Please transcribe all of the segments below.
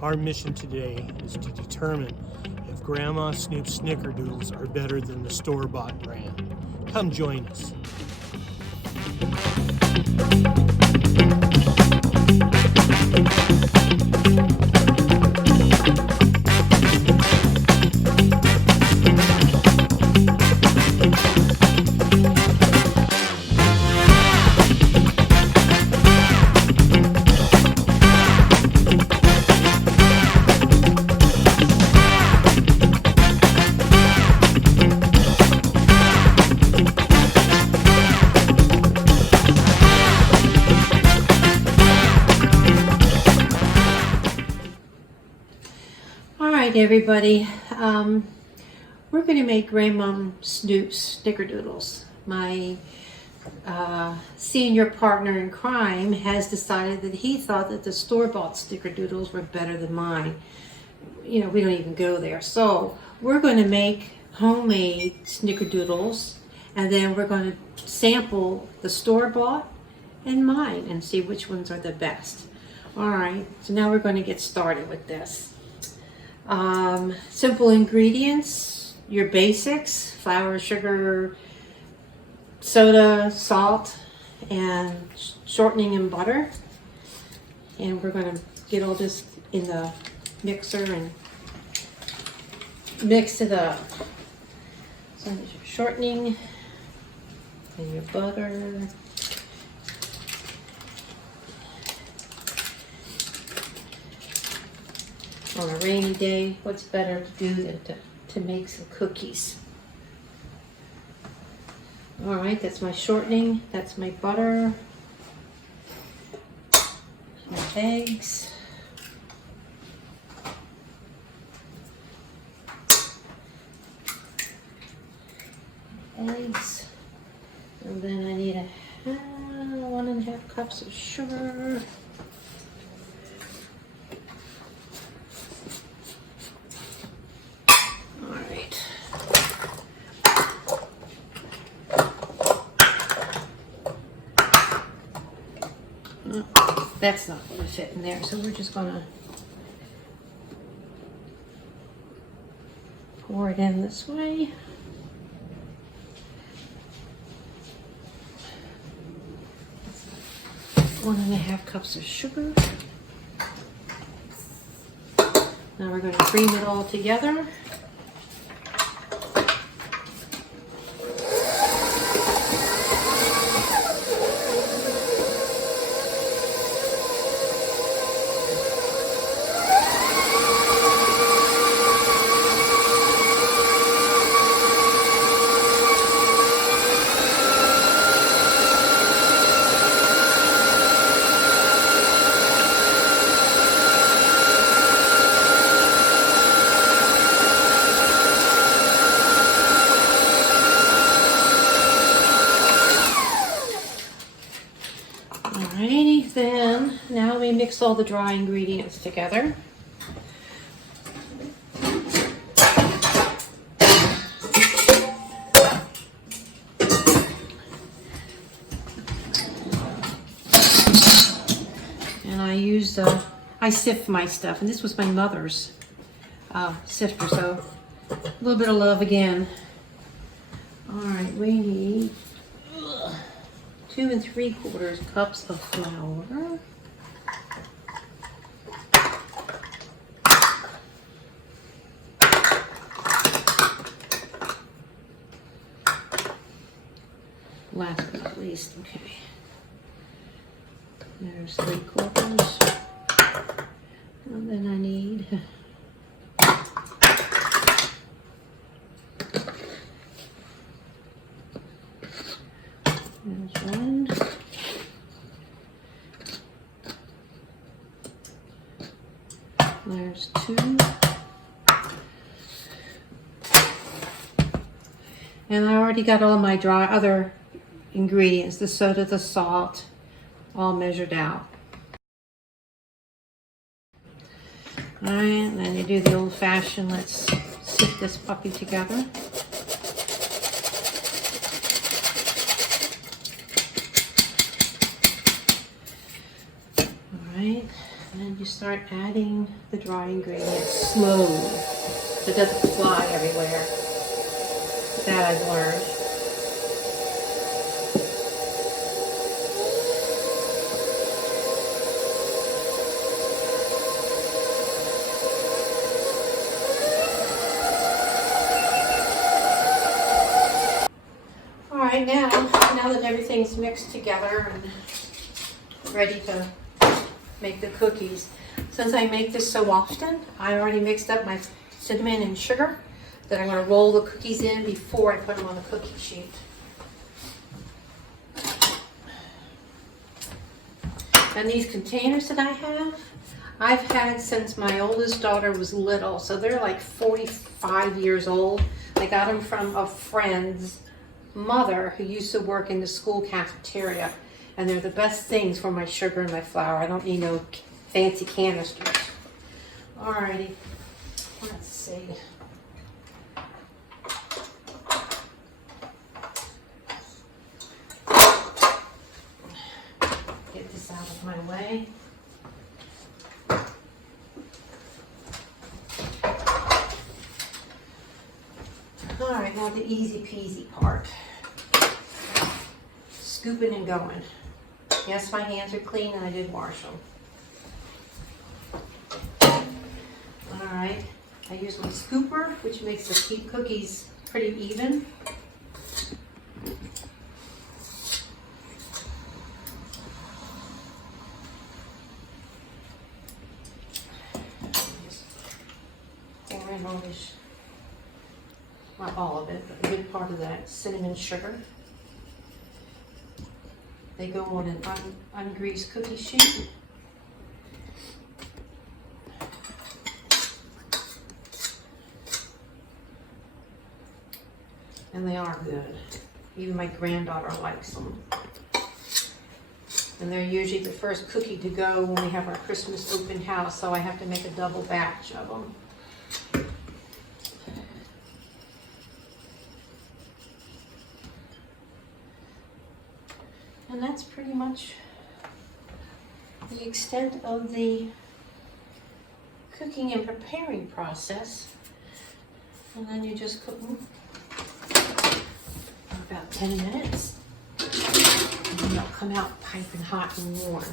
Our mission today is to determine if Grandma Snoops Snickerdoodles are better than the store-bought brand. Come join us. Alright everybody, we're going to make Grandma Snoops Snickerdoodles. My senior partner in crime has decided that he thought that the store-bought Snickerdoodles were better than mine. You know, we don't even go there. So we're going to make homemade Snickerdoodles, and then we're going to sample the store-bought and mine and see which ones are the best. Alright, so now we're going to get started with this. Simple ingredients, your basics: flour, sugar, soda, salt, and shortening and butter. And we're going to get all this in the mixer and mix it up. So there's your shortening and your butter. On a rainy day, what's better to do than to make some cookies? All right, that's my shortening, that's my butter, my eggs, and then I need 1.5 cups of sugar. That's not going to fit in there, so we're just going to pour it in this way. One and a half cups of sugar. Now we're going to cream it all together. Alrighty, then now we mix all the dry ingredients together. And I sift my stuff, and this was my mother's sifter, so a little bit of love again. Alright, we need 2 3/4 cups of flour. Last but not least, okay. There's 3/4. And then I need there's 1. There's 2. And I already got all my other ingredients, the soda, the salt, all measured out. All right, and then you do the old-fashioned, let's sift this puppy together. All right, And then you start adding the dry ingredients slowly, so it doesn't fly everywhere. That I've learned. All right, now that everything's mixed together and ready to make the cookies, since I make this so often, I already mixed up my cinnamon and sugar that I'm going to roll the cookies in before I put them on the cookie sheet. And these containers that I've had since my oldest daughter was little, so they're like 45 years old. I got them from a friend's mother who used to work in the school cafeteria, and they're the best things for my sugar and my flour. I don't need no fancy canisters. Alrighty, let's see. Get this out of my way. All right, now the easy peasy part. Scooping and going. Yes, my hands are clean and I did wash them. All right, I use my scooper, which makes the cookies pretty even. Just pour in all this, not all of it, but a good part of that cinnamon sugar. They go on an ungreased cookie sheet. And they are good. Even my granddaughter likes them. And they're usually the first cookie to go when we have our Christmas open house, so I have to make a double batch of them. And that's pretty much the extent of the cooking and preparing process. And then you just cook them for about 10 minutes. And then they'll come out piping hot and warm.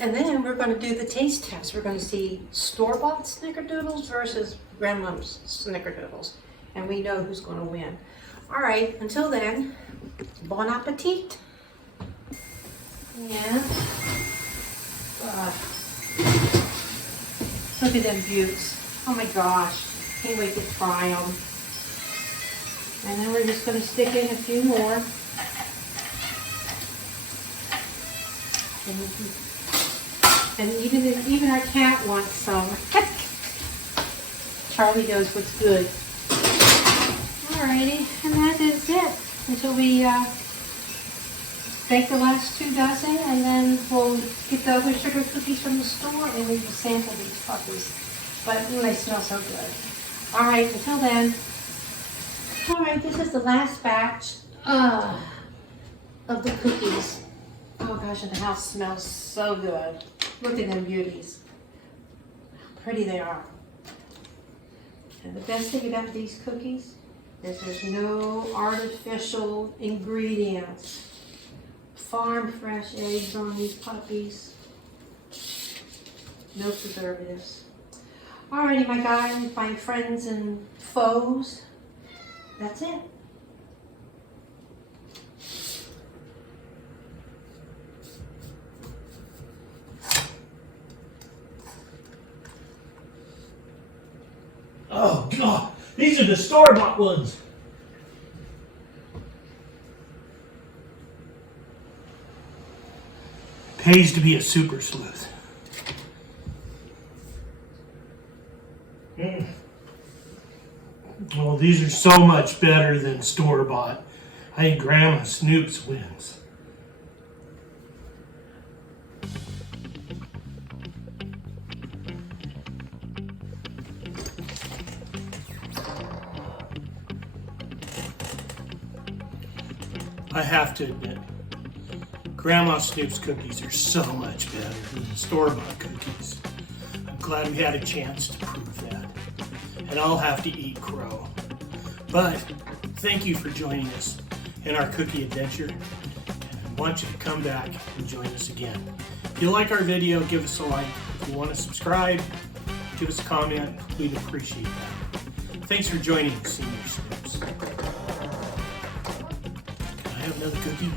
And then we're going to do the taste test. We're going to see store-bought Snickerdoodles versus Grandma's Snickerdoodles. And we know who's going to win. All right, until then, bon appetit. Yeah. Look at them beauts. Oh my gosh. Can't wait to try them. And then we're just going to stick in a few more. And even our cat wants some. Charlie knows what's good. Alrighty, and that is it until we bake the last 2 dozen, and then we'll get the other sugar cookies from the store and we will sample these puppies. But they smell so good. Alright, until then. Alright, this is the last batch of the cookies. Oh gosh, and the house smells so good. Look at them beauties. How pretty they are. And the best thing about these cookies is there's no artificial ingredients. Farm fresh eggs on these puppies. No preservatives. Alrighty, my guys, my friends and foes. That's it. Oh God, these are the store-bought ones. Pays to be a super sleuth. Oh, these are so much better than store-bought. I think Grandma Snoops wins. I have to admit, Grandma Snoops cookies are so much better than the store-bought cookies. I'm glad we had a chance to prove that. And I'll have to eat crow. But thank you for joining us in our cookie adventure. And I want you to come back and join us again. If you like our video, give us a like. If you want to subscribe, give us a comment. We'd appreciate that. Thanks for joining Senior Snoops. Can I have another cookie?